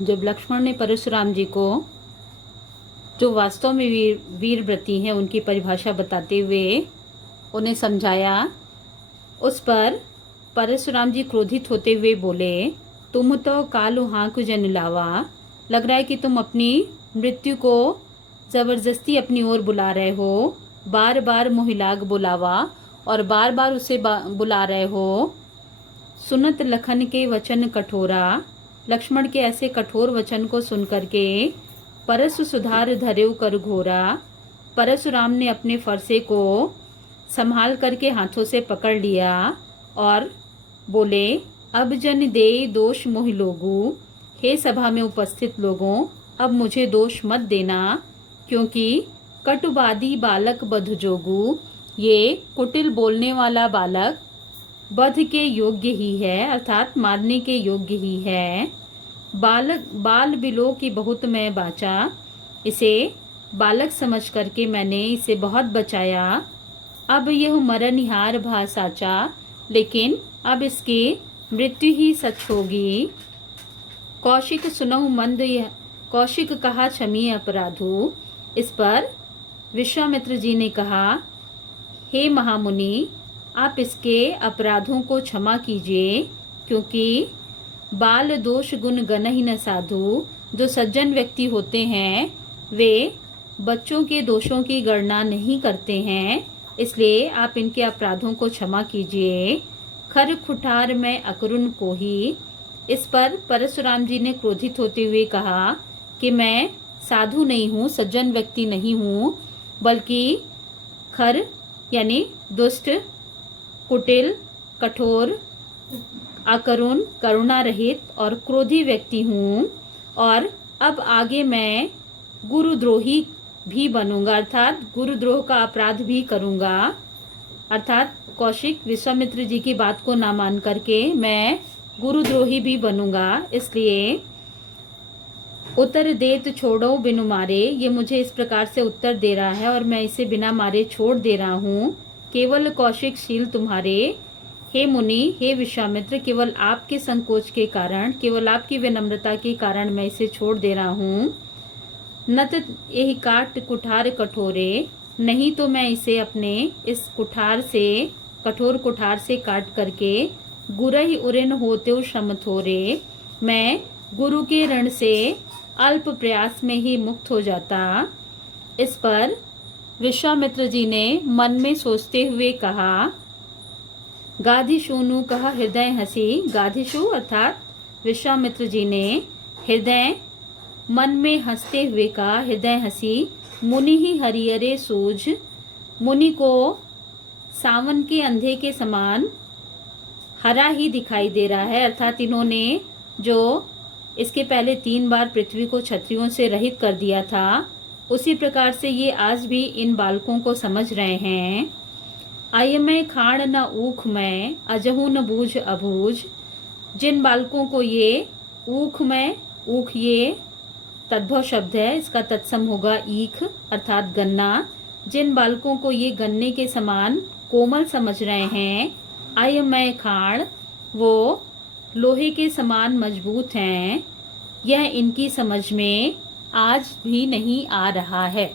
जब लक्ष्मण ने परशुराम जी को जो वास्तव में वीर व्रती हैं उनकी परिभाषा बताते हुए उन्हें समझाया, उस पर परशुराम जी क्रोधित होते हुए बोले, तुम तो कालु हाँकु जन लावा, लग रहा है कि तुम अपनी मृत्यु को जबरदस्ती अपनी ओर बुला रहे हो, बार बार मोहिलाग बुलावा और बार बार उसे बुला रहे हो। सुनत लखन के वचन कठोरा, लक्ष्मण के ऐसे कठोर वचन को सुन करके परशु सुधार धरेउ कर घोरा, परशुराम ने अपने फरसे को संभाल करके हाथों से पकड़ लिया और बोले, अब जन दे दोष मोहि लोगू, हे सभा में उपस्थित लोगों, अब मुझे दोष मत देना, क्योंकि कटुवादी बालक बध जोगू, ये कुटिल बोलने वाला बालक वध के योग्य ही है, अर्थात मारने के योग्य ही है। बाल बिलो की बहुत मैं बाचा, इसे बालक समझ करके मैंने इसे बहुत बचाया। अब यह मरनिहार भा साचा, लेकिन अब इसकी मृत्यु ही सच होगी। कौशिक सुनहु मंद, यह कौशिक कहा क्षमी अपराधु। इस पर विश्वामित्र जी ने कहा, हे महामुनि, आप इसके अपराधों को क्षमा कीजिए, क्योंकि बाल दोष गुण गनहि न साधु, जो सज्जन व्यक्ति होते हैं वे बच्चों के दोषों की गणना नहीं करते हैं, इसलिए आप इनके अपराधों को क्षमा कीजिए। खर खुठार में अकरुण को ही। इस पर परशुराम जी ने क्रोधित होते हुए कहा कि मैं साधु नहीं हूँ, सज्जन व्यक्ति नहीं हूँ, बल्कि खर यानी दुष्ट, कुटिल, कठोर, अकरुण, करुणा रहित और क्रोधी व्यक्ति हूँ। और अब आगे मैं गुरुद्रोही भी बनूंगा, अर्थात गुरुद्रोह का अपराध भी करूंगा। अर्थात कौशिक विश्वामित्र जी की बात को ना मान करके मैं गुरुद्रोही भी बनूंगा, इसलिए उत्तर देत छोड़ो बिनु मारे, ये मुझे इस प्रकार से उत्तर दे रहा है और मैं इसे बिना मारे छोड़ दे रहा हूँ। केवल कौशिक शील तुम्हारे, हे मुनि, हे विश्वामित्र, केवल आपके संकोच के कारण, केवल आपकी विनम्रता के कारण मैं इसे छोड़ दे रहा हूँ। नत यही काट कुठार कठोरे, नहीं तो मैं इसे अपने इस कुठार से, कठोर कुठार से काट करके गुरहि उरिन होते श्रम थोरे, मैं गुरु के रण से अल्प प्रयास में ही मुक्त हो जाता। इस पर विश्वामित्र जी ने मन में सोचते हुए कहा, गाधिशूनु कहा हृदय हंसी। गाधिशु अर्थात विश्वामित्र जी ने हृदय मन में हंसते हुए कहा, हृदय हंसी, मुनि ही हरियरे सूझ, मुनि को सावन के अंधे के समान हरा ही दिखाई दे रहा है। अर्थात इन्होंने जो इसके पहले 3 बार पृथ्वी को क्षत्रियों से रहित कर दिया था, उसी प्रकार से ये आज भी इन बालकों को समझ रहे हैं। आय मैं खाण न ऊख मैं, अजहू न बूझ अबूझ। जिन बालकों को ये ऊख में, ऊख ये तद्भव शब्द है, इसका तत्सम होगा ईख अर्थात गन्ना। जिन बालकों को ये गन्ने के समान कोमल समझ रहे हैं, आय मैं खाण, वो लोहे के समान मजबूत हैं, यह इनकी समझ में आज भी नहीं आ रहा है।